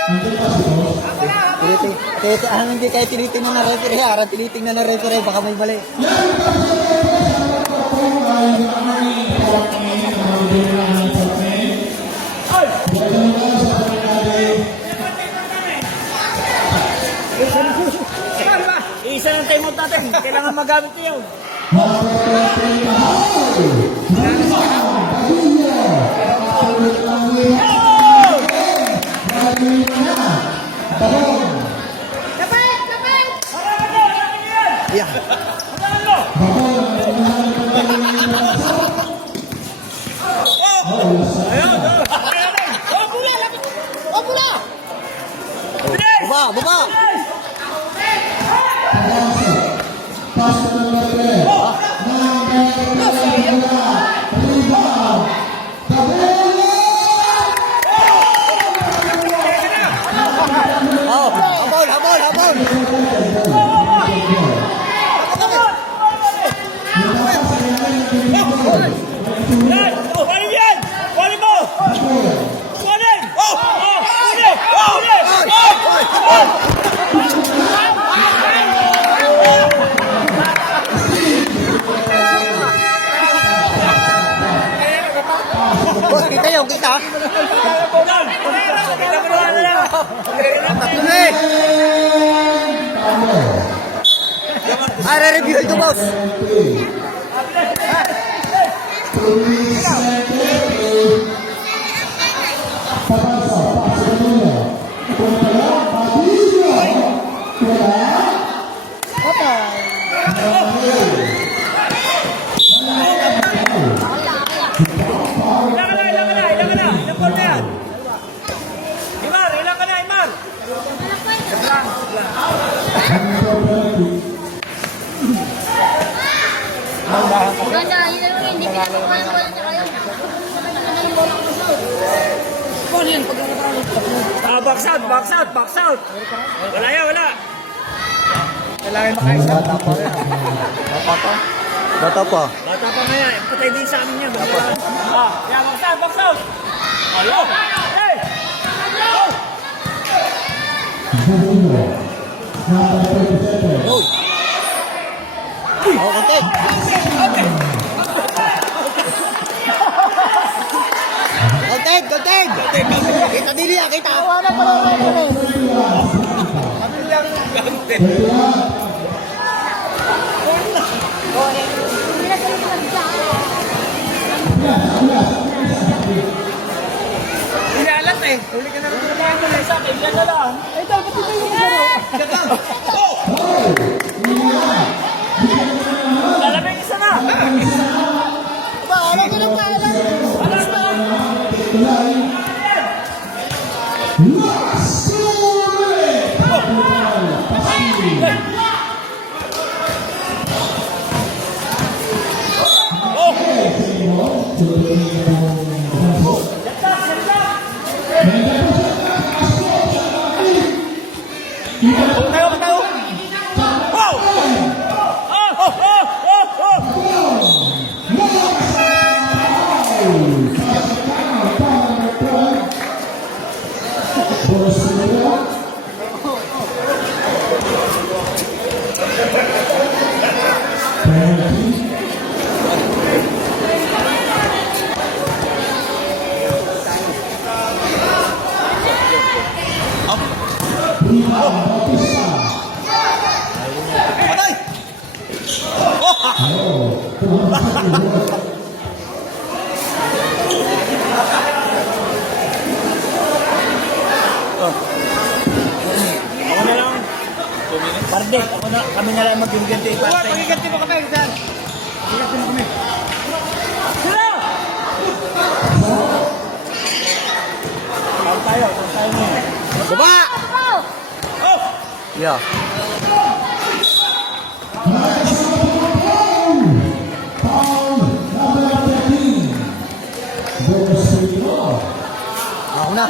Nandiyan pa si boss. Hindi kayo tinitingnan na referee. Harap tinitingnan na referee. Baka may mali. Yan pa si Kapong ay Arnie Fortney. Nandiyan na ang Fortney. Gagawin lang sa pagkakali. Isa ng time out natin. Kailangan magamit niyo. Number 20 Tahaw. Balila. Sulit lang nila. Balila na. Bahon. Lapit! Lapit! Yeah. Bahon. Oh, pula! Lapit! Oh, pula! Baba. Pass to number 10. Number 11. Rebound. Tabela. Oh, habol. Kunin yan! Kunin mo! Kunin! Boss, kita yung kita. Tatlo na eh. Ay, re-review ito, boss. Papasa. Pass to Manila. Kumpala. Adilio. Wala. Ilang ball na yan? Imar, ilang ka na, Imar? Ganda, yun lang yun. Hindi pinatukan ko lang kayo. Paano yan? Pag Box out. Wala yan, wala. Kailangan makaisa. Bata pa. Bata pa nga yan. Patay din sa amin yan. Yan, box out. Alo! Hey! Balila. Number 37. Oh, konti. Konti. Kita dili ya, kita. Hindi na sila pinagdaan. Inalat eh. Huli ka na rin naman ito. Isa, kailan na lang. Ay, dapat ito yung Lalabing isa na. Ba, ano ka ng pangalan? Last 2 minutes. Tayo. Penalty. Rebound, Bautista. Patay! Oh, tumakas. Ako na lang. Pardet, kami na lang mag-ganti. Pagiganti mo kami, Dan. Pagiganti mo kami. Sila! Saan tayo na. Baba! Oh! Yeah. Foul number 13. Bonus free throw. Ako na.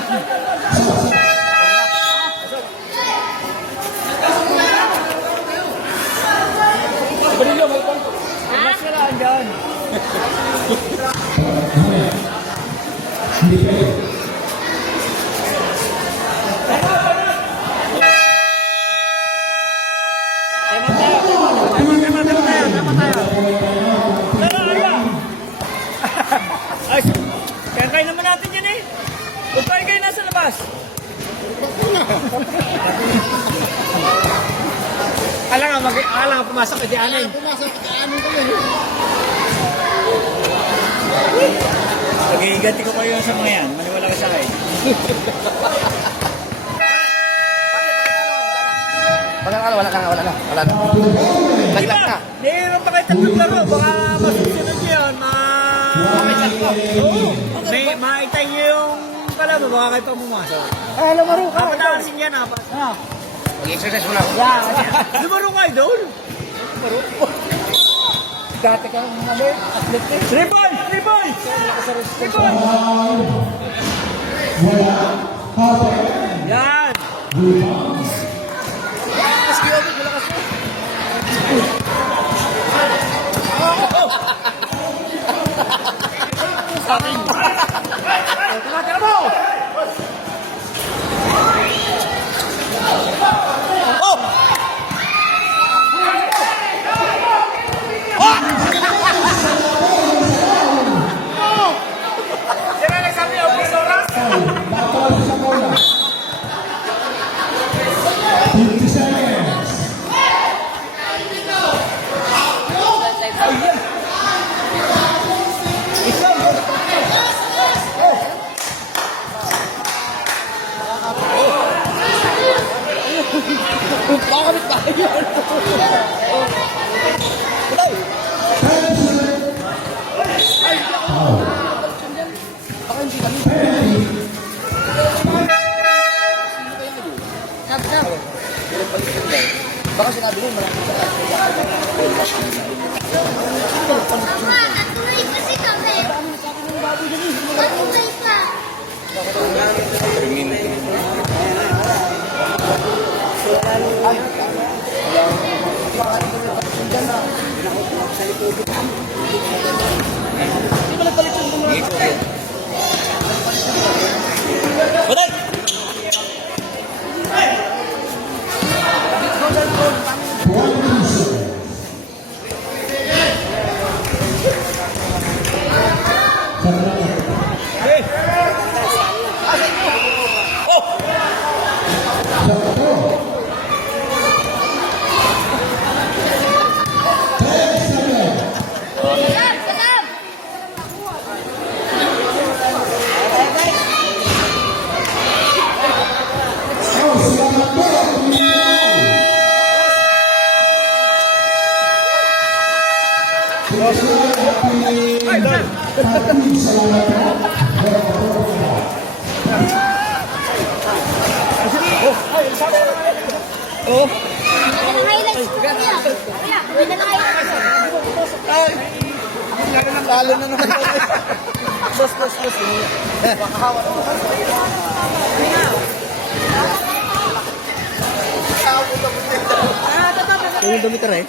Mas ka lang dyan. Hindi pwede. Ay, kaya naman natin yan eh. Huwag kayo nasa labas. Alang pumasok ka di anin. Pag-iiganti ko kayo sa mga yan. Maniwala ka sa akin. Wala na. Diba? Nahihirap pa kayo tatlong laro. Baka masusunod nyo yun. Makita nyo yung kalaro. Baka kayo pa pumasok. Ay, lumaro ka. Kapatakasin yan ha. Mag-exercise mo lang. Lumaro ka idol. Dati ka ng athletic. 3 points! 3 points! 3 points! Wala. Harper. Yan! Rebound. Batal sa bola. 50 seconds. Baka sinabi mo, malaki sa Mama, natuloy kasi kami. Natuloy ka. Patay! Highlights ko kuya. Kuya, ganda na highlights. Lalo na naman. Yung dumitar eh.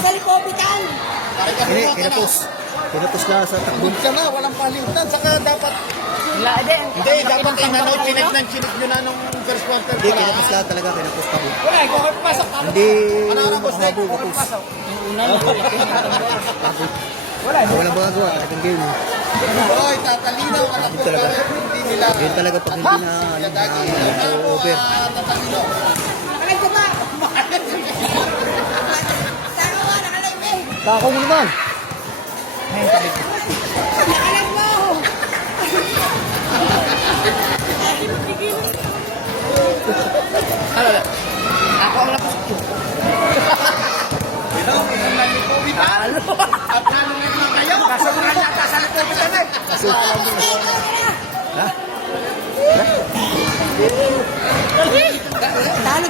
Sa likobitan. Kinutos na sa takbon ka na, walang palitan. Saka dapat Hindi, dapat inano, chinik nyo na nung first quarter. Hindi, kinapos lahat talaga, kinapos pa ko. Wala, kung kayo pasok. Hindi, makahabo, kapos. Walang magagawa, talagang game. Oy, tatalino ka na po. Talaga. Hindi nila. Yun talaga pag hindi na over. Tatalino. Kako mo naman. Ako ang lapos ko. At lalo ngayon lang kayo. Kasamahan natin sa likubitan eh. Ha? Talo